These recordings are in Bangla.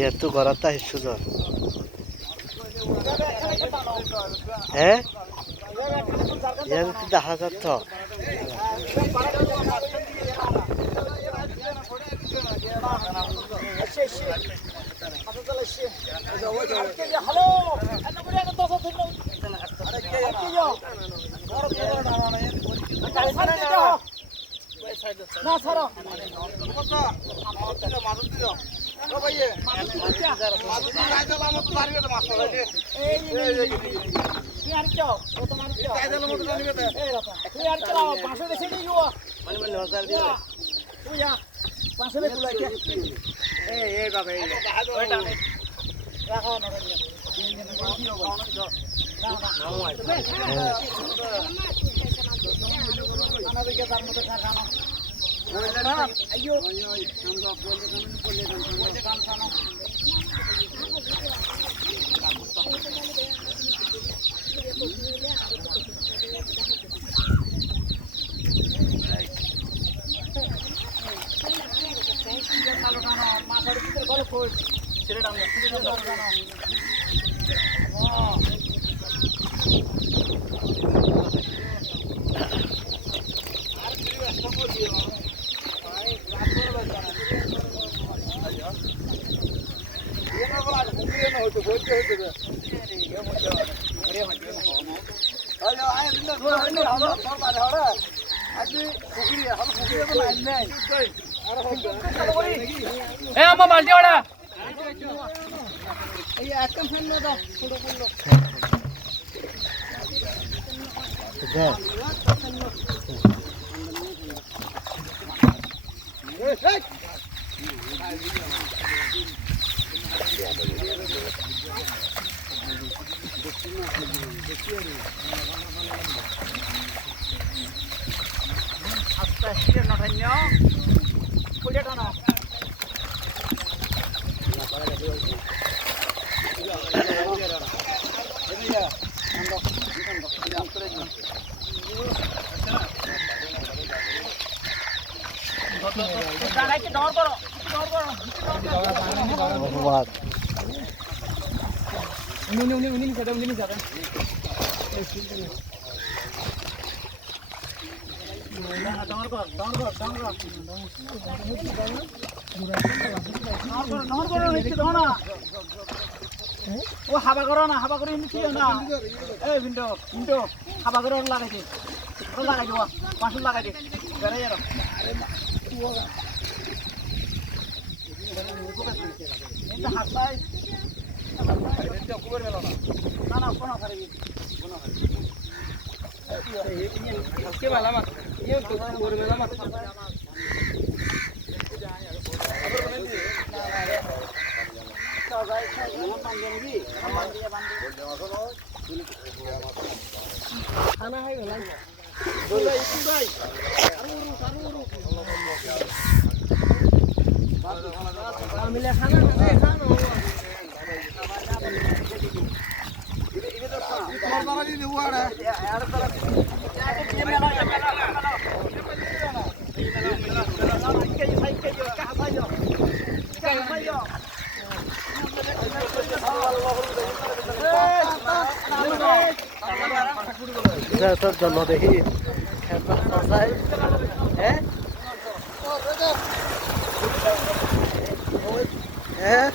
এত গড়াতা সুন্দর হ্যাঁ দেখা যাচ্ছ না ছাড়ো আমার বালতি ওটা একদম ফ্যান না দাও ছোট করলো আস্তে আস্তে নটান্য ফুলেটা না ও হাবা করো না হাবা করে নিচ্ছি না এই ভিন্টো ভিন্টো হাবা করে লাগাইছে লাগাই দেবো পাঁচশো লাগাই দে বেড়াই আর হাসাই না না কোনো খারাপ আজকে ভালো মা ইয়ে করে মেলা মা খানা হয় গেল মিলে খানা তোর জন্য দেখি হ্যাঁ হ্যাঁ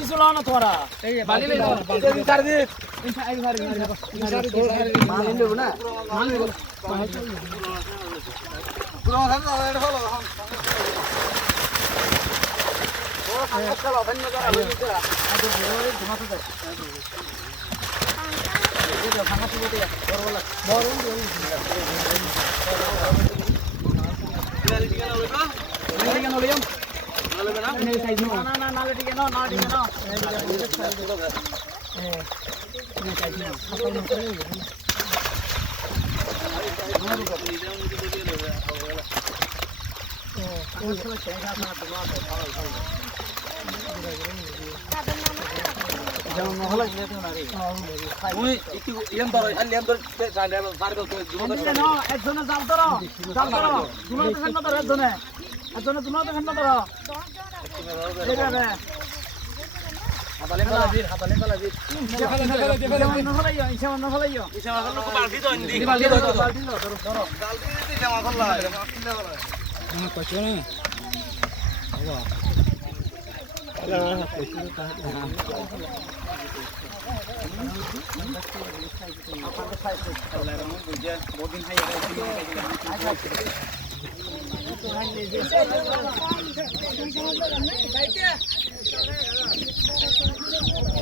কিছু লাও না তোরা একজনে জাল ধরো একজনে তোমার তো খেলনা ধরো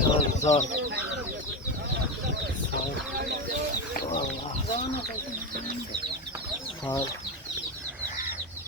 জল জল